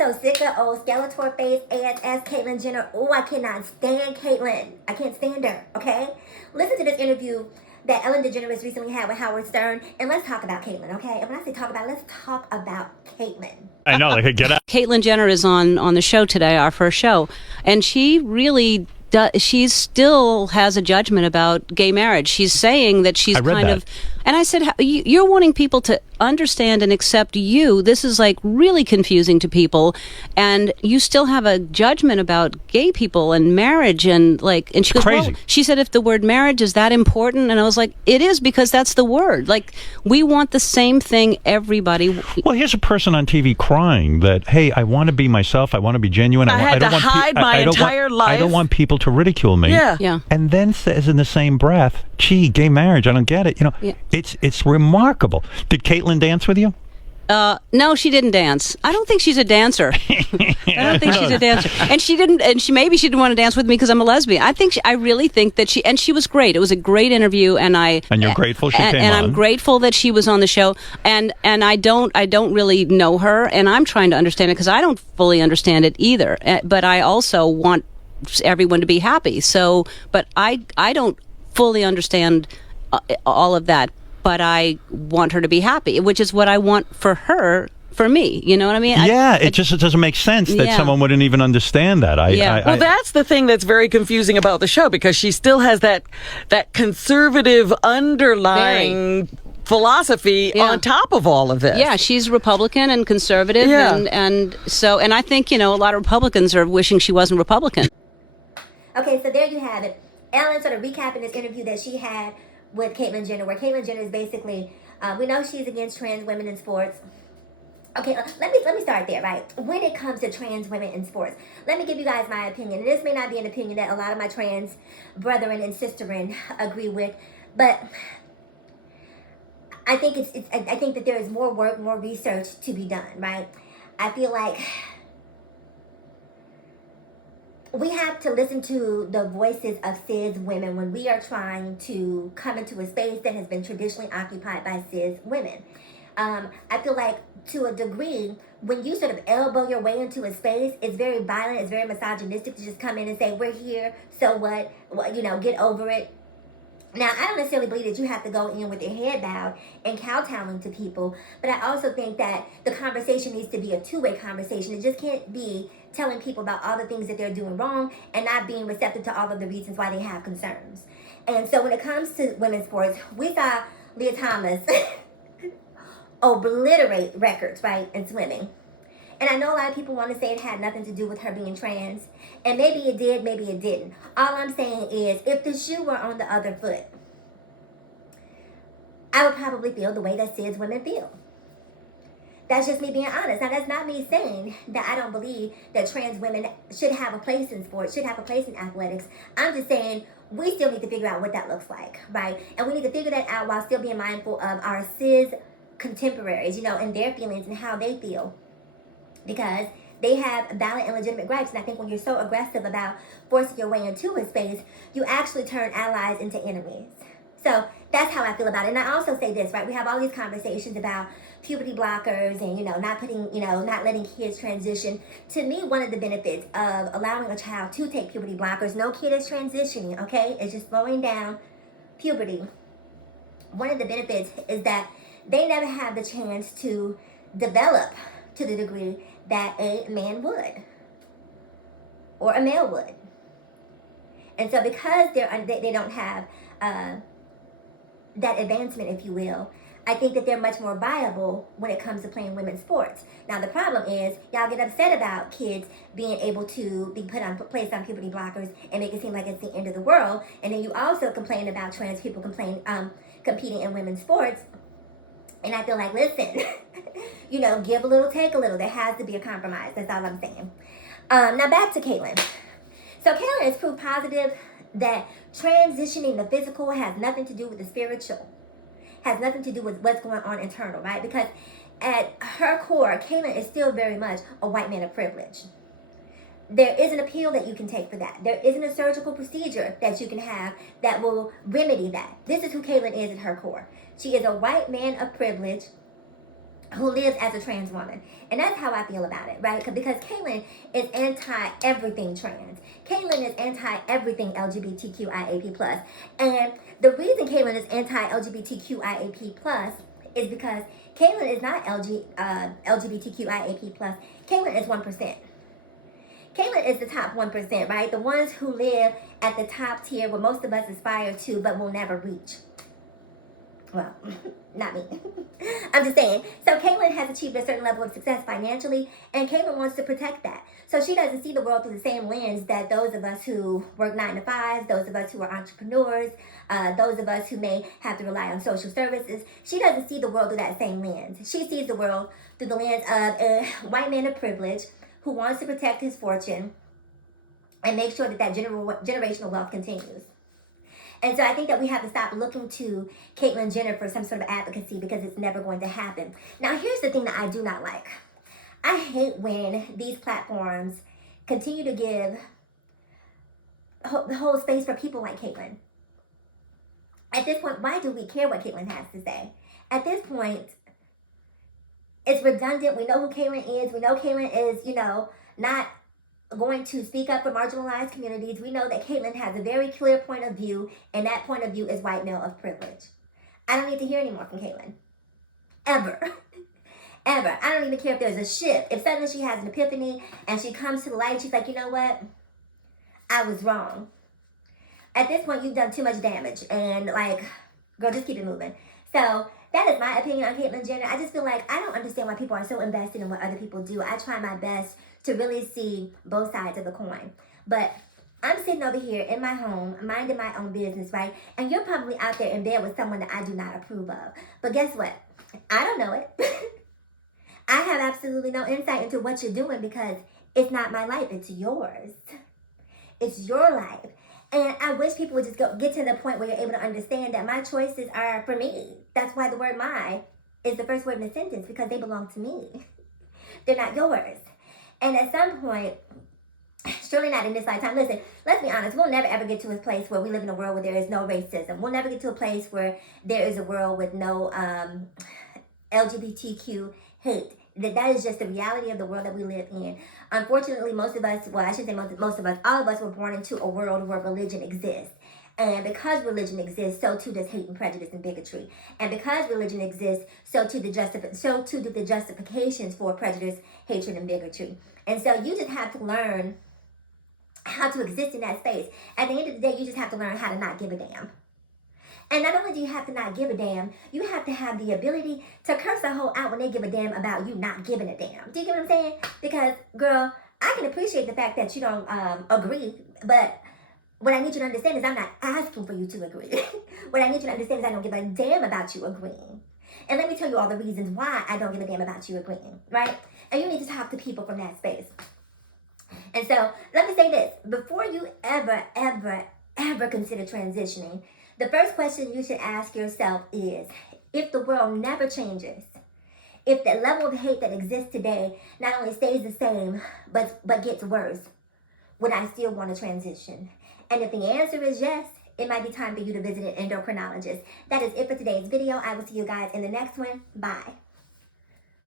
so sick of old Skeletor face ass Caitlyn Jenner. Oh, I cannot stand Caitlyn. I can't stand her, okay? Listen to this interview that Ellen DeGeneres recently had with Howard Stern, and let's talk about Caitlyn, okay? And when I say talk about, let's talk about Caitlyn. I know, like, get out. Caitlyn Jenner is on the show today, our first show, and she really she still has a judgment about gay marriage. She's saying that she's kind of, and I said, you're wanting people to understand and accept you. This is like really confusing to people, and you still have a judgment about gay people and marriage, and like, and she goes, crazy. well, she said, if the word marriage is that important, and I was like, it is, because that's the word. Like, we want the same thing, everybody. Well, here's a person on TV crying that, hey, I want to be myself. I want to be genuine. I had to hide my entire life. I don't want people to ridicule me. Yeah. And then says in the same breath, gee, gay marriage, I don't get it. You know, it's remarkable. Did Caitlyn dance with you? No, she didn't dance. I don't think she's a dancer. I don't think she's a dancer. And she didn't, and maybe she didn't want to dance with me because I'm a lesbian. I really think that she was great. It was a great interview, and you're grateful she came on. And I'm grateful that she was on the show. And I don't really know her, and I'm trying to understand it because I don't fully understand it either. But I also want everyone to be happy. So, but I don't fully understand all of that. But I want her to be happy, which is what I want for her, for me. You know what I mean? It doesn't make sense that someone wouldn't even understand that. Well, that's the thing that's very confusing about the show, because she still has that conservative underlying philosophy on top of all of this. Yeah, she's Republican and conservative, and I think, a lot of Republicans are wishing she wasn't Republican. Okay, so there you have it. Ellen sort of recapping this interview that she had with Caitlyn Jenner, where Caitlyn Jenner is basically, we know she's against trans women in sports. Okay, let me start there, right? When it comes to trans women in sports, let me give you guys my opinion. And this may not be an opinion that a lot of my trans brethren and sisterin agree with, but I think I think that there is more work, more research to be done, right? I feel like we have to listen to the voices of cis women when we are trying to come into a space that has been traditionally occupied by cis women. I feel like, to a degree, when you sort of elbow your way into a space, it's very violent, it's very misogynistic to just come in and say, we're here, so what, get over it. Now, I don't necessarily believe that you have to go in with your head bowed and kowtowing to people, but I also think that the conversation needs to be a two-way conversation. It just can't be telling people about all the things that they're doing wrong and not being receptive to all of the reasons why they have concerns. And so when it comes to women's sports, we saw Leah Thomas obliterate records, right, in swimming. And I know a lot of people want to say it had nothing to do with her being trans. And maybe it did, maybe it didn't. All I'm saying is, if the shoe were on the other foot, I would probably feel the way that cis women feel. That's just me being honest. Now, that's not me saying that I don't believe that trans women should have a place in sports, should have a place in athletics. I'm just saying we still need to figure out what that looks like, right? And we need to figure that out while still being mindful of our cis contemporaries, and their feelings and how they feel. Because they have valid and legitimate gripes. And I think when you're so aggressive about forcing your way into a space, you actually turn allies into enemies. So that's how I feel about it. And I also say this, right? We have all these conversations about puberty blockers and, not letting kids transition. To me, one of the benefits of allowing a child to take puberty blockers, no kid is transitioning, okay? It's just slowing down puberty. One of the benefits is that they never have the chance to develop to the degree that a man would or a male would. And so because they don't have that advancement, if you will, I think that they're much more viable when it comes to playing women's sports. Now, the problem is, y'all get upset about kids being able to be placed on puberty blockers and make it seem like it's the end of the world. And then you also complain about trans people competing in women's sports. And I feel like, listen, give a little, take a little. There has to be a compromise. That's all I'm saying. Now back to Caitlyn. So Caitlyn has proved positive that transitioning the physical has nothing to do with the spiritual. Has nothing to do with what's going on internal, right? Because at her core, Caitlyn is still very much a white man of privilege. There is an appeal that you can take for that. There isn't a surgical procedure that you can have that will remedy that. This is who Caitlyn is at her core. She is a white man of privilege who lives as a trans woman. And that's how I feel about it, right? Because Caitlyn is anti-everything trans. Caitlyn is anti-everything LGBTQIAP+. And the reason Caitlyn is anti-LGBTQIAP+ is because Caitlyn is not LGBTQIAP+. Caitlyn is 1%. Caitlyn is the top 1%, right? The ones who live at the top tier where most of us aspire to but will never reach. Well, not me. I'm just saying. So Caitlyn has achieved a certain level of success financially, and Caitlyn wants to protect that. So she doesn't see the world through the same lens that those of us who work 9 to 5s, those of us who are entrepreneurs, those of us who may have to rely on social services. She doesn't see the world through that same lens. She sees the world through the lens of a white man of privilege who wants to protect his fortune and make sure that that generational wealth continues. And so I think that we have to stop looking to Caitlyn Jenner for some sort of advocacy because it's never going to happen. Now, here's the thing that I do not like. I hate when these platforms continue to give the whole space for people like Caitlyn. At this point, why do we care what Caitlyn has to say? At this point, it's redundant. We know who Caitlyn is. We know Caitlyn is, not going to speak up for marginalized communities. We know that Caitlyn has a very clear point of view, and that point of view is white male of privilege. I don't need to hear any more from Caitlyn. Ever. Ever. I don't even care if there's a shift. If suddenly she has an epiphany and she comes to the light, she's like, you know what? I was wrong. At this point, you've done too much damage. And girl, just keep it moving. So that is my opinion on Caitlyn Jenner. I just feel like I don't understand why people are so invested in what other people do. I try my best to really see both sides of the coin. But I'm sitting over here in my home, minding my own business, right? And you're probably out there in bed with someone that I do not approve of. But guess what? I don't know it. I have absolutely no insight into what you're doing because it's not my life. It's yours. It's your life. And I wish people would just get to the point where you're able to understand that my choices are for me. That's why the word my is the first word in the sentence, because they belong to me. They're not yours. And at some point, surely not in this lifetime. Listen, let's be honest. We'll never ever get to a place where we live in a world where there is no racism. We'll never get to a place where there is a world with no LGBTQ hate. That is just the reality of the world that we live in. Unfortunately, most of us, well, I should say most of us, all of us were born into a world where religion exists. And because religion exists, so too does hate and prejudice and bigotry. And because religion exists, so too do the justifications for prejudice, hatred, and bigotry. And so you just have to learn how to exist in that space. At the end of the day, you just have to learn how to not give a damn. And not only do you have to not give a damn, you have to have the ability to curse a hoe out when they give a damn about you not giving a damn. Do you get what I'm saying? Because, girl, I can appreciate the fact that you don't agree, but what I need you to understand is I'm not asking for you to agree. What I need you to understand is I don't give a damn about you agreeing. And let me tell you all the reasons why I don't give a damn about you agreeing, right? And you need to talk to people from that space. And so, let me say this. Before you ever consider transitioning, the first question you should ask yourself is, if the world never changes, if the level of hate that exists today not only stays the same, but gets worse, would I still want to transition? And if the answer is yes, it might be time for you to visit an endocrinologist. That is it for today's video. I will see you guys in the next one. Bye.